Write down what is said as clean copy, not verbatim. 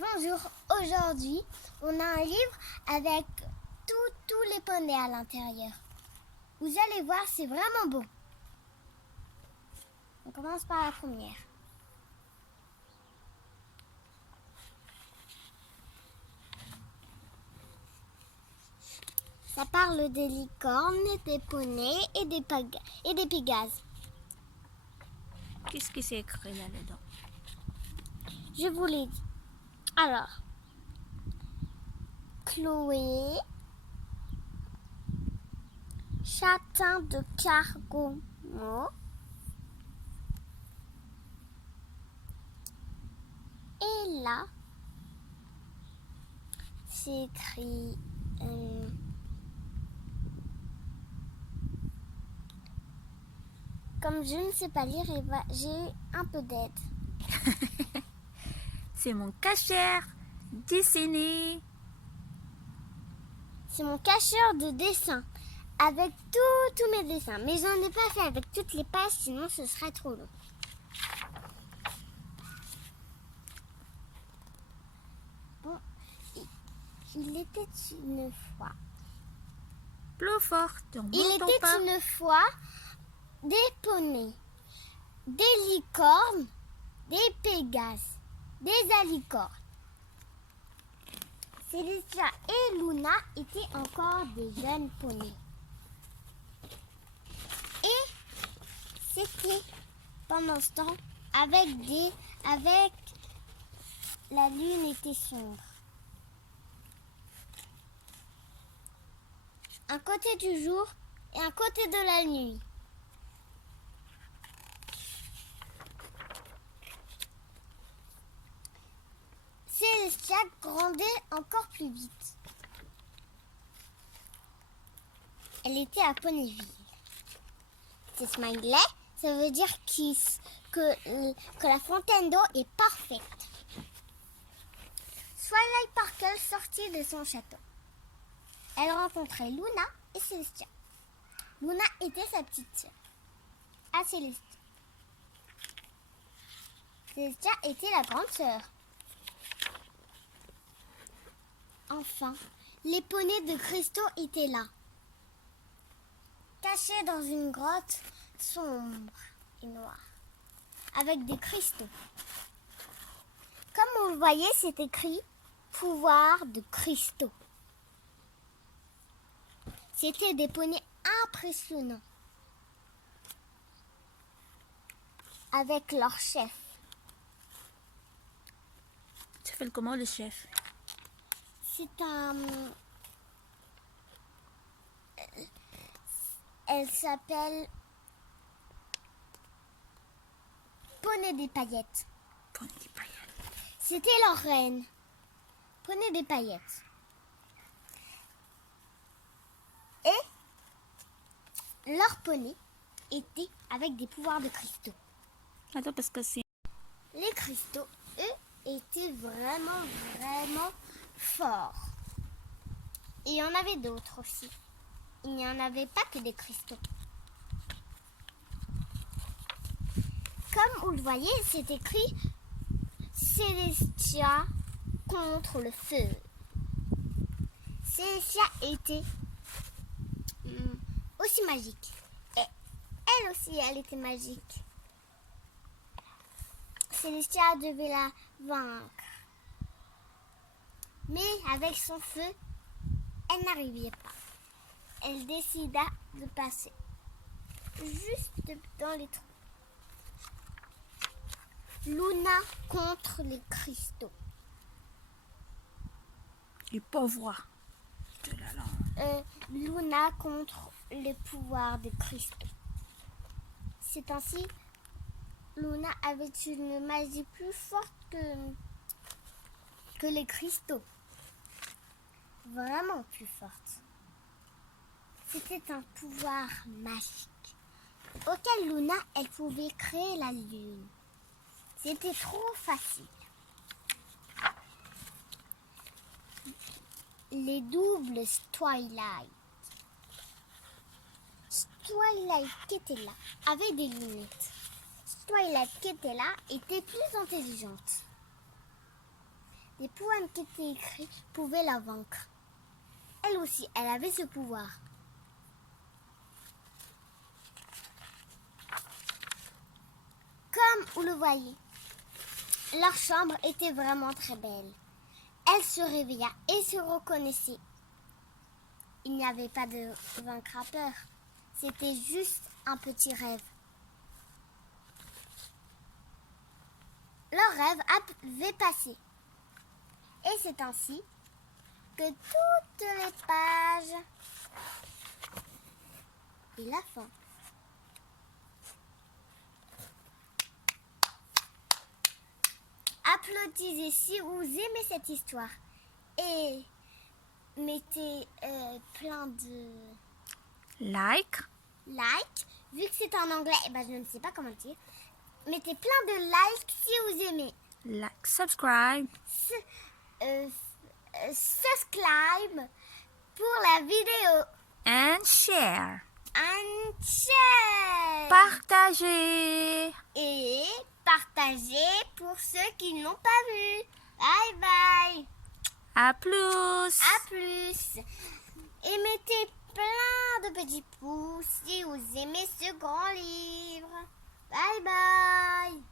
Bonjour, aujourd'hui on a un livre avec tous les poneys à l'intérieur. Vous allez voir, c'est vraiment beau. On commence par la première. Ça parle des licornes, des poneys et des pégases. Qu'est-ce qui s'est écrit là-dedans? Je vous l'ai dit. Alors, Chloé, châtain de Cargomo, et là, c'est écrit comme je ne sais pas lire, j'ai eu un peu d'aide. C'est mon cacheur dessiné. C'est mon cacheur de dessin avec tous mes dessins. Mais j'en ai pas fait avec toutes les pages, sinon ce serait trop long. Bon, il était une fois. Plus fort, Il était une fois des poneys, des licornes, des pégases, des alicornes. Célestia et Luna étaient encore des jeunes poneys. Et c'était pendant ce temps avec la lune était sombre. Un côté du jour et un côté de la nuit. Célestia grandait encore plus vite. Elle était à Ponyville. C'est smiley, ça veut dire que la fontaine d'eau est parfaite. Twilight Sparkle sortit de son château. Elle rencontrait Luna et Célestia. Luna était sa petite sœur, à Célestia. Célestia était la grande sœur. Enfin, les poneys de cristaux étaient là, cachés dans une grotte sombre et noire, avec des cristaux. Comme vous le voyez, c'est écrit « Pouvoir de cristaux ». C'était des poneys impressionnants, avec leur chef. Tu fais comment le chef? C'est Elle s'appelle Poney des paillettes. Poney des paillettes. C'était leur reine. Poney des paillettes. Et leur poney était avec des pouvoirs de cristaux. Attends, parce que c'est... Les cristaux, eux, étaient vraiment forts. Et il y en avait d'autres aussi. Il n'y en avait pas que des cristaux. Comme vous le voyez, c'est écrit Célestia contre le feu. Célestia était aussi magique. Et elle aussi, elle était magique. Célestia devait la vaincre. Mais avec son feu, elle n'arrivait pas. Elle décida de passer juste dans les trous. Luna contre les cristaux. Les pouvoirs de la langue. Luna contre les pouvoirs des cristaux. C'est ainsi, Luna avait une magie plus forte que les cristaux. Vraiment plus forte. C'était un pouvoir magique auquel Luna, elle pouvait créer la lune. C'était trop facile. Les doubles Twilight. Twilight qui était là avait des limites. Twilight qui était là était plus intelligente. les poèmes qui étaient écrits pouvaient la vaincre. Elle aussi, elle avait ce pouvoir. Comme vous le voyez, leur chambre était vraiment très belle. Elle se réveilla et se reconnaissait. Il n'y avait pas de vaincre à peur. C'était juste un petit rêve. Leur rêve avait passé. Et c'est ainsi que toutes les pages et la fin. Applaudissez si vous aimez cette histoire et mettez plein de Like. Vu que c'est en anglais, je ne sais pas comment dire. Mettez plein de likes si vous aimez. Like, subscribe. Subscribe pour la vidéo. And share. Partagez. Et partagez pour ceux qui n'ont pas vu. Bye bye. À plus. À plus. Et mettez plein de petits pouces si vous aimez ce grand livre. Bye bye.